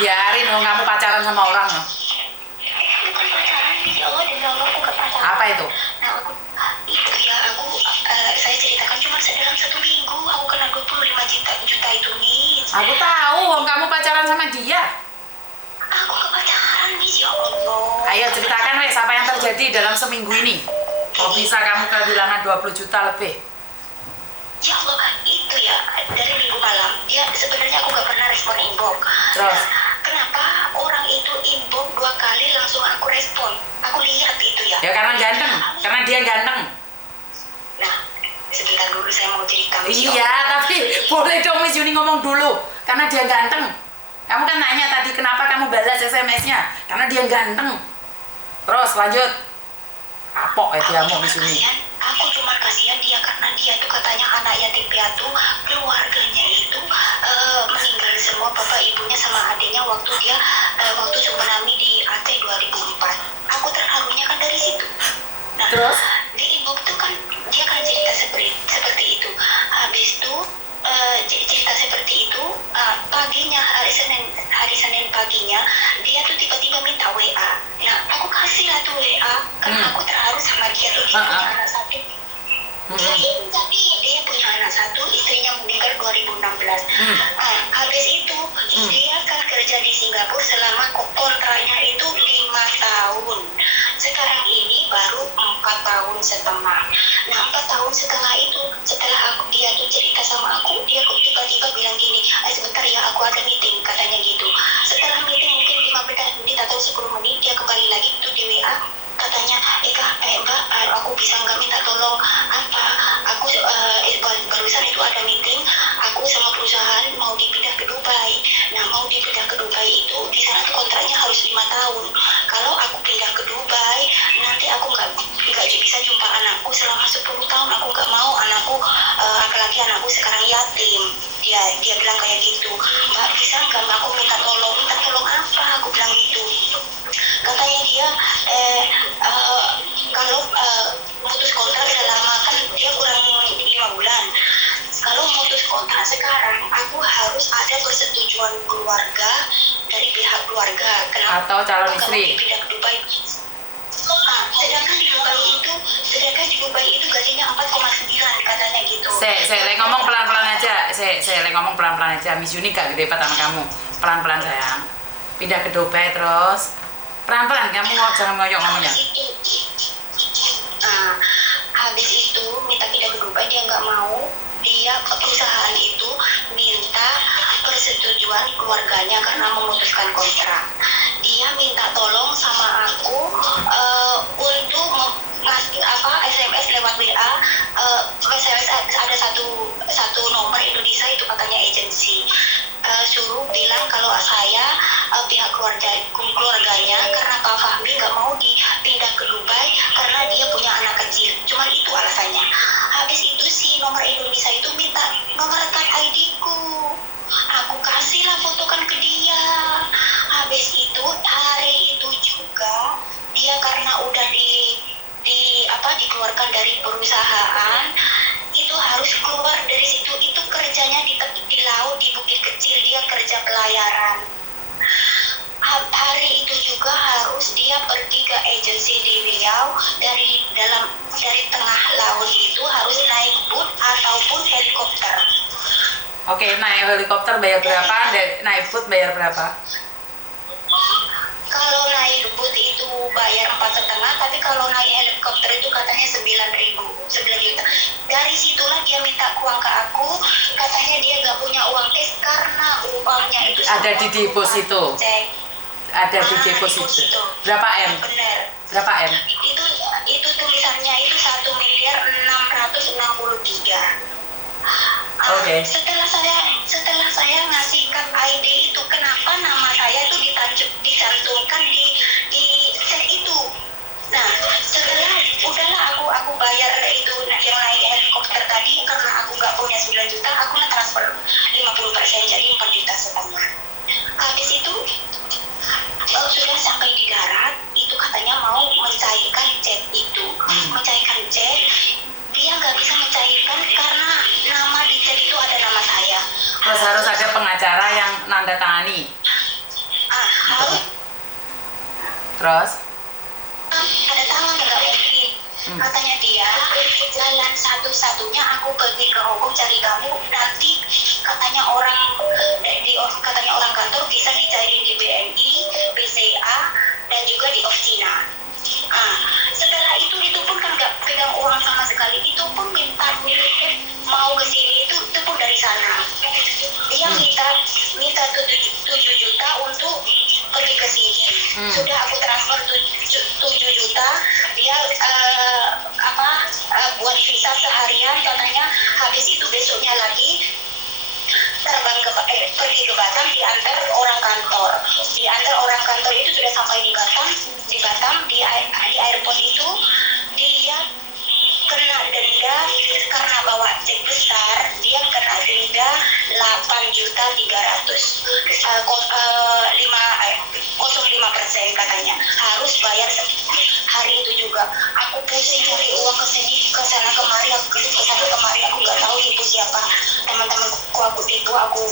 Biarin dong kamu pacaran sama orang ya. Bukan pacaran, ya Allah demi Allah aku gak pacaran. Apa itu? Nah aku itu ya saya ceritakan cuma dalam 1 minggu aku kena 25 juta itu nih. Aku tahu, wong kamu pacaran sama dia. Aku gak pacaran nih ya Allah. Ayo ceritakan wes apa yang terjadi dalam seminggu ini. Kok bisa kamu kehilangan 20 juta lebih? Ya Allah, itu ya dari minggu malam. Dia sebenarnya aku gak pernah respon inbox. Terus? Kenapa orang itu inbox 2 kali langsung aku respon? Aku lihat itu ya. Ya karena ganteng, karena dia ganteng. Nah, sebentar dulu saya mau cerita. Iya, tapi boleh dong Miss Yuni ngomong dulu. Karena dia ganteng. Kamu kan nanya tadi kenapa kamu balas SMS-nya? Karena dia ganteng. Terus lanjut. Kapok ya dia mau Miss Yuni. Aku cuma kasihan dia karena dia tuh katanya anak yatim piatu, keluarganya itu meninggal semua, bapak ibunya sama adiknya waktu dia waktu tsunami di Aceh 2004. Aku terharunya kan dari situ. Nah, Terus? di inbox tuh kan dia kan cerita seperti itu. Habis itu cerita seperti itu paginya hari Senin paginya dia tuh tiba-tiba minta WA. Nah aku kasih lah tuh WA karena aku terharu sama dia tuh. Dia punya anak satu. Tapi dia punya anak satu, istrinya meninggal 2016. Habis itu dia kan kerja di Singapura selama kontraknya itu 5 tahun. Sekarang ini baru 4 tahun setengah. Nah 4 tahun setengah itu setelah dia tuh cerita sama aku, dia kok tiba-tiba bilang gini, sebentar ya aku ada meeting katanya gitu. Setelah meeting mungkin 15 menit atau 10 menit dia kembali lagi tuh di WA katanya, Mbak, aku bisa nggak minta tolong apa? Aku barusan itu ada meeting, aku sama perusahaan mau dipindah ke Dubai. Nah mau dipindah ke Dubai itu di sana tuh kontraknya harus 5 tahun. Kalau aku pindah ke Dubai, nanti aku nggak bisa jumpa anakku selama 10 tahun. Aku nggak mau anakku, apalagi anakku sekarang yatim. Dia bilang kayak gitu. Mbak bisa nggak aku minta tolong apa? Aku bilang gitu. Katanya dia kalau putus kontrak selama kan dia kurang 5 bulan. Kalau putus kontrak sekarang aku harus ada persetujuan keluarga dari pihak keluarga. Kenapa? Atau calon istri. Pindah ke Dubai. Sedangkan di Dubai itu gajinya 4,9 katanya gitu. Saya ngomong pelan-pelan aja. Saya ngomong pelan-pelan aja. Miss Yuni gak gede banget sama kamu. Pelan-pelan sayang. Pindah ke Dubai terus. Pelan-pelan kamu jangan ngoyok ngomongnya. Habis itu minta pindah ke Dubai dia nggak mau. Dia perusahaan itu minta persetujuan keluarganya karena memutuskan kontrak. Dia minta tolong sama aku untuk SMS lewat WA. SMS ada satu nomor Indonesia itu katanya agensi. Suruh bilang kalau saya pihak keluarganya karena Pak Fahmi nggak mau dipindah ke Dubai karena dia punya anak kecil. Cuma itu alasannya. Habis itu si nomor Indonesia itu minta nomor rekan ID-ku. Aku kasihlah fotokan ke dia. Habis itu hari itu juga dia karena udah dikeluarkan dari perusahaan itu harus keluar dari situ. Itu kerjanya di laut di bukit kecil, dia kerja pelayaran. Hari itu juga harus dia pergi ke agensi di Riau, dari tengah laut itu harus naik boot ataupun helikopter. Oke, naik helikopter bayar berapa? Naik boot bayar berapa? Kalau naik boot itu bayar 4,5, tapi kalau naik helikopter itu katanya 9 juta. Dari situlah dia minta uang ke aku, katanya dia nggak punya uang cash karena uangnya itu ada di deposito. Ada di deposito. Berapa M? Benar. Berapa M? Itu tulisannya itu 1.663.000. Oke. Setelah saya ngasihkan ID itu, kenapa nama saya itu dicantumkan di chat itu. Nah, setelah udahlah aku bayar itu yang naik helikopter tadi karena aku nggak punya 9 juta, aku transfer 50% jadi 4,5 juta. Habis itu sudah sampai di darat, itu katanya mau mencairkan chat itu, mencairkan chat. Dia nggak bisa mencairkan karena nama di chat itu ada nama saya. Terus harus ada pengacara yang nanda tangani. harus Terus? ada tangan nggak mungkin. Katanya dia, jalan satu-satunya aku pergi ke Hongkong cari kamu, nanti katanya katanya orang kantor bisa dicariin di BNI, BCA, dan juga di Ofcina. Setelah itu pun kan nggak pegang uang sama sekali, itu pun minta mau ke sini itu pun dari sana. Dia minta 7 juta untuk pergi ke sini. Sudah aku transfer 7 juta, dia buat visa seharian, katanya habis itu besoknya lagi terbang pergi ke Batam, diantar orang kantor itu sudah sampai di Batam di airport itu dia kena denda karena bawa cek besar, dia kena denda 8.300.000 0,5% katanya harus bayar hari itu juga. Aku pusing cari uang ke sana kemari, aku nggak tahu ibu siapa, teman-temanku aku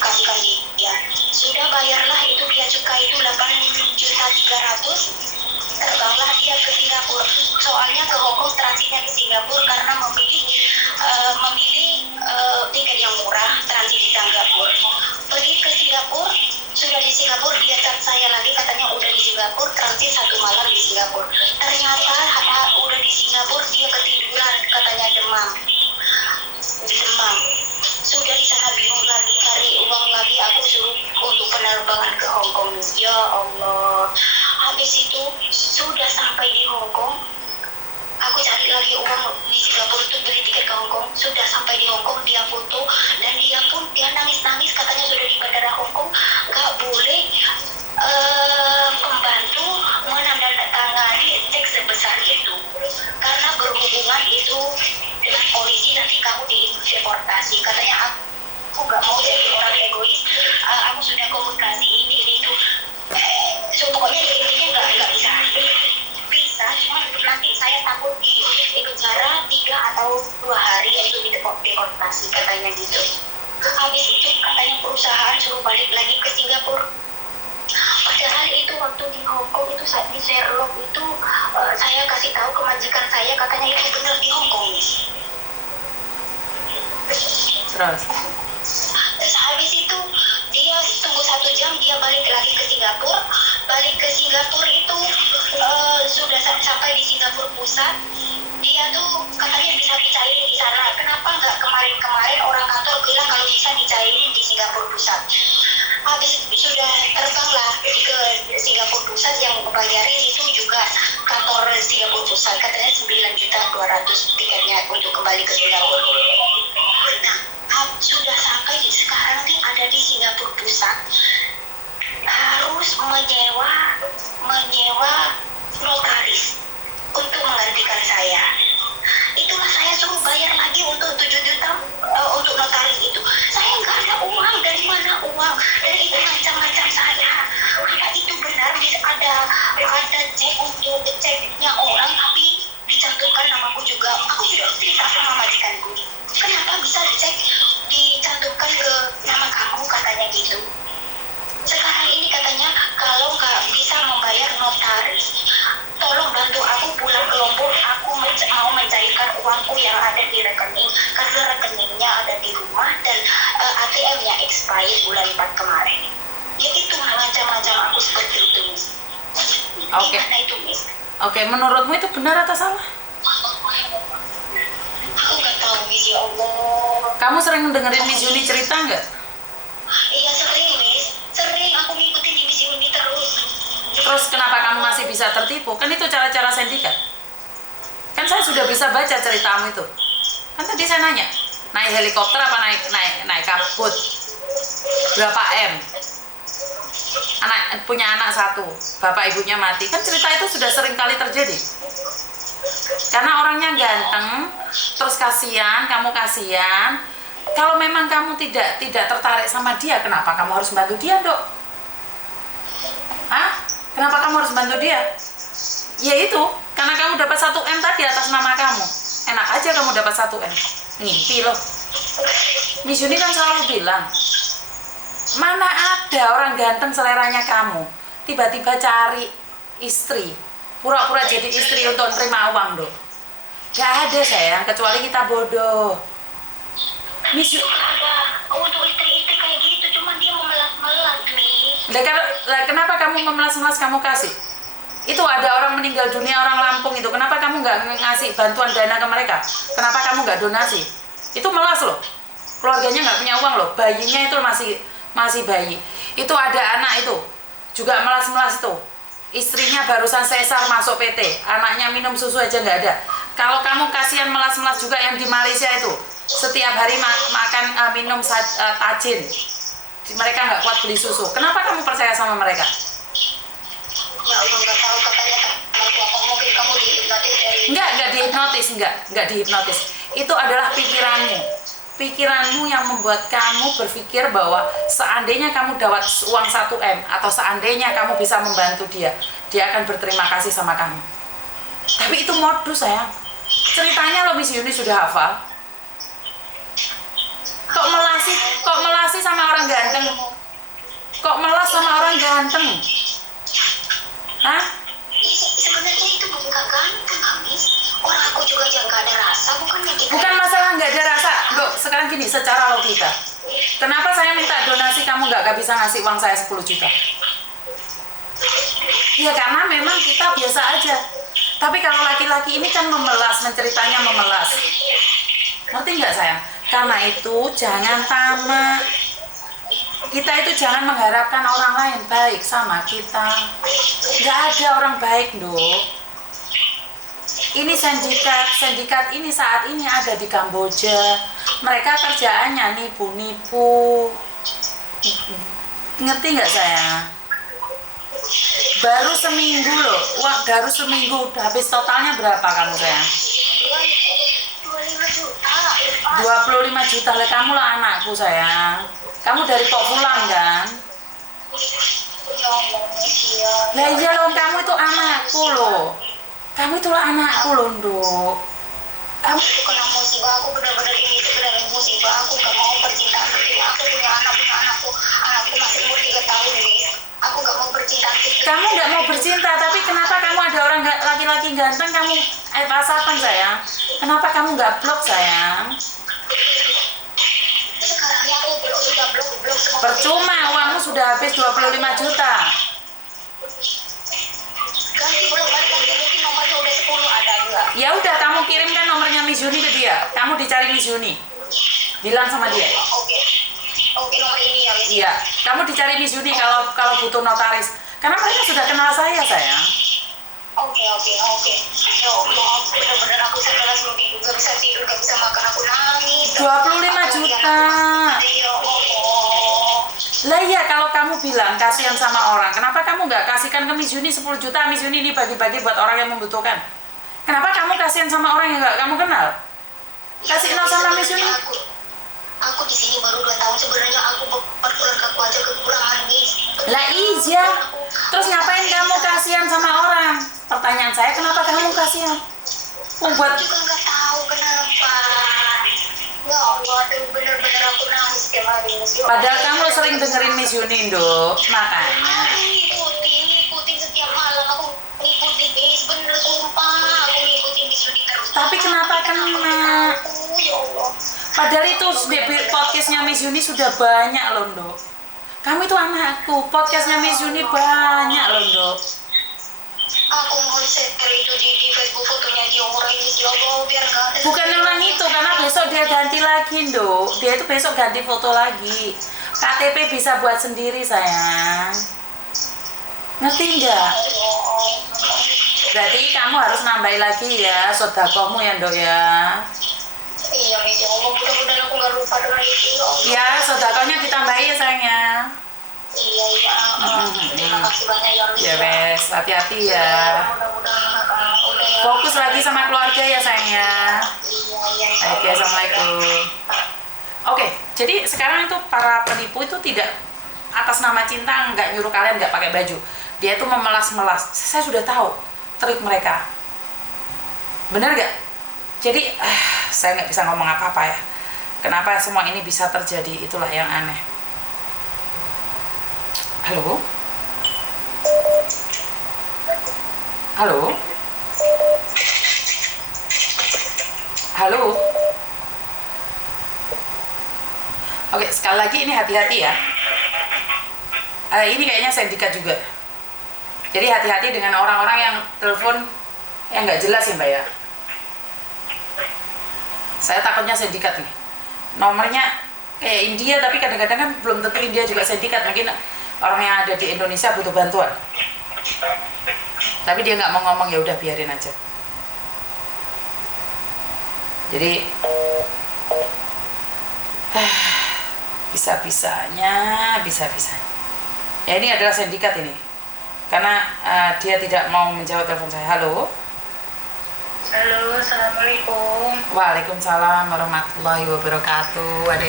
kasihkan dia. Sudah bayarlah itu, dia cukai itu 8.300.000. Terbanglah dia ke Singapura, soalnya ke Hongkong transitnya ke Singapura karena memilih tiket yang murah, transit di Singapura. Pergi ke Singapura, sudah di Singapura dia chat saya lagi, katanya udah di Singapura, transit 1 malam di Singapura. Ternyata udah di Singapura dia ketiduran, katanya demam. Sudah di sana bingung lagi, cari uang lagi, aku suruh untuk penerbangan ke Hongkong. Ya Allah, habis itu sudah sampai di Hongkong, aku cari lagi uang di Singapura untuk beli tiket ke Hongkong. Sudah sampai di Hongkong, dia foto dan dia nangis, katanya sudah di bandara Hongkong nggak boleh pembantu menandatangani cek sebesar itu karena berhubungan itu dengan polisi, nanti kamu dideportasi. Katanya aku nggak mau jadi orang egois, aku sudah komunikasi ini itu. Pokoknya intinya nggak bisa, cuma nanti saya takut di penjara 3 atau 2 hari yaitu deportasi, katanya gitu. Habis itu katanya perusahaan suruh balik lagi ke Singapura. Padahal itu waktu di Hongkong itu di Sherlock itu saya kasih tahu ke majikan saya, katanya itu benar di Hongkong. Terus habis itu dia tunggu 1 jam, dia balik lagi ke Singapura. Balik ke Singapura itu sudah sampai di Singapura pusat, dia tuh katanya bisa dicairin di sana. Kenapa nggak kemarin orang kantor bilang kalau bisa dicairin di Singapura pusat? Habis sudah terbanglah ke Singapura pusat, yang bayarin itu juga kantor Singapura pusat, katanya 9.200.000 tiketnya untuk kembali ke Singapura. Nah, sudah sampai sekarang nih ada di Singapura pusat, harus menyewa notaris untuk menggantikan saya. Itulah saya suruh bayar lagi untuk 7 juta untuk notaris itu. Saya nggak ada uang, dari mana uang? Dan itu macam-macam saya. Apa itu benar bisa ada cek untuk ceknya orang tapi dicantumkan namaku juga. Aku juga cerita sama majikanku. Kenapa bisa dicantumkan ke nama kamu, katanya gitu. Sekarang ini katanya kalau nggak bisa membayar notaris, tolong bantu aku pulang ke Lombok. Aku mau mencairkan uangku yang ada di rekening karena rekeningnya ada di rumah dan ATM-nya expired bulan 4 kemarin. Ya itu macam-macam aku seperti itu, Miss. Oke. Gimana itu, Miss? Oke, menurutmu itu benar atau salah? Aku nggak tahu, Miss, ya Allah. Kamu sering dengerin Miss Yuni cerita nggak? Iya sering, Miss. Sering aku ngikutin Miss Yuni terus. Terus kenapa kamu masih bisa tertipu? Kan itu cara-cara sindikat. Kan saya sudah bisa baca ceritamu itu. Kan tadi saya nanya, naik helikopter apa naik kabut? Berapa M? Punya anak 1, bapak ibunya mati. Kan cerita itu sudah sering kali terjadi. Karena orangnya ganteng, terus kasihan, kamu kasihan. Kalau memang kamu tidak tertarik sama dia, kenapa kamu harus bantu dia, Dok? Hah? Kenapa kamu harus bantu dia? Ya itu, karena kamu dapat 1 M tadi atas nama kamu. Enak aja kamu dapat 1 M. Ngimpi loh. Miss Yuni kan selalu bilang, Mana ada orang ganteng seleranya kamu tiba-tiba cari istri, pura-pura jadi istri untuk terima uang dong. Gak ada sayang, kecuali kita bodoh. Itu ada untuk istri-istri kayak gitu, cuman dia memelas-melas nih. Kenapa kamu memelas-melas kamu kasih? Itu ada orang meninggal dunia, orang Lampung itu, kenapa kamu nggak ngasih bantuan dana ke mereka? Kenapa kamu nggak donasi? Itu melas loh, keluarganya nggak punya uang loh, bayinya itu masih bayi. Itu ada anak itu juga melas-melas itu, istrinya barusan sesar masuk PT, anaknya minum susu aja nggak ada. Kalau kamu kasihan melas-melas juga yang di Malaysia itu, setiap hari makan minum tajin, mereka nggak kuat beli susu. Kenapa kamu percaya sama mereka? Ya Allah, nggak tahu katanya mungkin kamu dihipnotis dari. Enggak dihipnotis. Itu adalah pikiranmu yang membuat kamu berpikir bahwa seandainya kamu dapat uang 1M atau seandainya kamu bisa membantu dia akan berterima kasih sama kamu. Tapi itu modus sayang. Ceritanya lo Miss Yuni sudah hafal. Kok melasi sama orang ganteng? Kok melas sama orang ganteng? Hah? Sebenarnya itu bukan ganteng, Amis. Orang aku juga aja nggak ada rasa, bukannya kita. Bukan masalah nggak ada rasa, Dok. Sekarang gini, secara logika. Kenapa saya minta donasi kamu nggak bisa ngasih uang saya 10 juta? Ya karena memang kita biasa aja. Tapi kalau laki-laki ini kan memelas, menceritanya memelas. Ngerti nggak sayang? Karena itu jangan tamak. Kita itu jangan mengharapkan orang lain baik sama kita. Nggak ada orang baik, Dok. Ini sindikat ini saat ini ada di Kamboja. Mereka kerjaannya nipu-nipu. Ngerti nggak sayang? Baru seminggu loh, baru seminggu habis totalnya berapa kamu sayang? 25 juta. 25 juta lah, kamu lah anakku sayang. Kamu dari Pok Fulan kan? Ya Allah, iya. Lah iya loh, kamu itu anakku loh. Kamu itulah anakku loh, Nduk. Kamu Aku kena musibah, aku benar-benar ini sebenarnya musibah. Aku gak mau bercinta seperti aku punya anakku masih umur 3 tahun nih. Aku gak mau bercinta seperti. kamu nggak mau bercinta, tapi kenapa kamu ada orang laki-laki ganteng kamu pasapan sayang? Kenapa kamu nggak blok sayang? Sekarang ya aku sudah blok semua. Percuma, uangmu sudah habis 25 juta. Ganti belum balik lagi, mungkin nomornya udah 10 ada juga. Ya udah, kamu kirimkan nomornya Miss Yuni ke dia. Kamu dicari Miss Yuni. Bilang sama dia. Oke, nomor ini ya, Miss. Iya, kamu dicari Miss Yuni kalau butuh notaris. Karena mereka sudah kenal saya sayang. Oke. Ya Allah, benar-benar aku setelah mimpi gak bisa tidur, gak bisa makan, aku nangis. 25 juta. Ya Allah. Lah iya, kalau kamu bilang kasihan sama orang, kenapa kamu nggak kasihkan ke Miss Yuni 10 juta? Miss Yuni ini bagi-bagi buat orang yang membutuhkan. Kenapa kamu kasihan sama orang yang nggak kamu kenal? Kasih sama Miss Yuni. Aku di sini baru 2 tahun, sebenarnya aku berkeluarga aja kekurangan, Miss. Lah iya. Terus ngapain kamu kasihan sama orang? Pertanyaan saya, kenapa kamu kasihan? Buat Aku juga nggak tahu kenapa. Ya Allah, benar-benar aku nangis setiap hari, Miss. Ya Allah. padahal kamu sering dengerin Miss Yuni, Nduk. Makanya. Aku ngikutin setiap malam, aku ngikutin, Miss. Bener, sumpah. Aku ngikutin Miss Yuni terus. Tapi kenapa kena? Ya Allah. Padahal itu podcastnya Miss Yuni sudah banyak loh, Nduk. Kamu itu anakku, podcastnya Miss Yuni banyak loh, Nduk. Aku mau share itu di Facebook fotonya dia orang ini, ya Allah, biar nggak ada. Bukan orang itu, karena besok dia ganti lagi, Nduk. Dia itu besok ganti foto lagi. KTP bisa buat sendiri, sayang. Ngerti nggak? Berarti kamu harus nambahin lagi ya sedekahmu ya, Nduk ya. Iya, Miss, ya Allah, mudah-mudahan aku nggak lupa dengan itu, ya Allah. Ya, sedekahnya ditambahin ya, sayangnya. Iya. Terima kasih banyak ya, Miss. Ya wes, hati-hati ya. Mudah-mudahan udah ya. Fokus lagi sama keluarga ya, sayangnya. Iya. Oke, assalamualaikum. Oke, jadi sekarang itu para penipu itu tidak atas nama cinta nggak nyuruh kalian nggak pakai baju. Dia itu memelas-melas. Saya sudah tahu trik mereka. Bener nggak? Jadi saya nggak bisa ngomong apa-apa ya. Kenapa semua ini bisa terjadi? Itulah yang aneh. Halo? Halo? Halo? Oke, sekali lagi ini hati-hati ya. Ini kayaknya sindikat juga. Jadi hati-hati dengan orang-orang yang telepon yang nggak jelas ya Mbak ya. Saya takutnya sindikat nih. Nomornya kayak India, tapi kadang-kadang kan belum tentu India juga sindikat. Mungkin orang yang ada di Indonesia butuh bantuan. Tapi dia nggak mau ngomong, ya udah biarin aja. Jadi bisa-bisanya. Ya ini adalah sindikat ini. Karena dia tidak mau menjawab telepon saya. Halo? Halo, assalamualaikum. Waalaikumsalam warahmatullahi wabarakatuh. Ada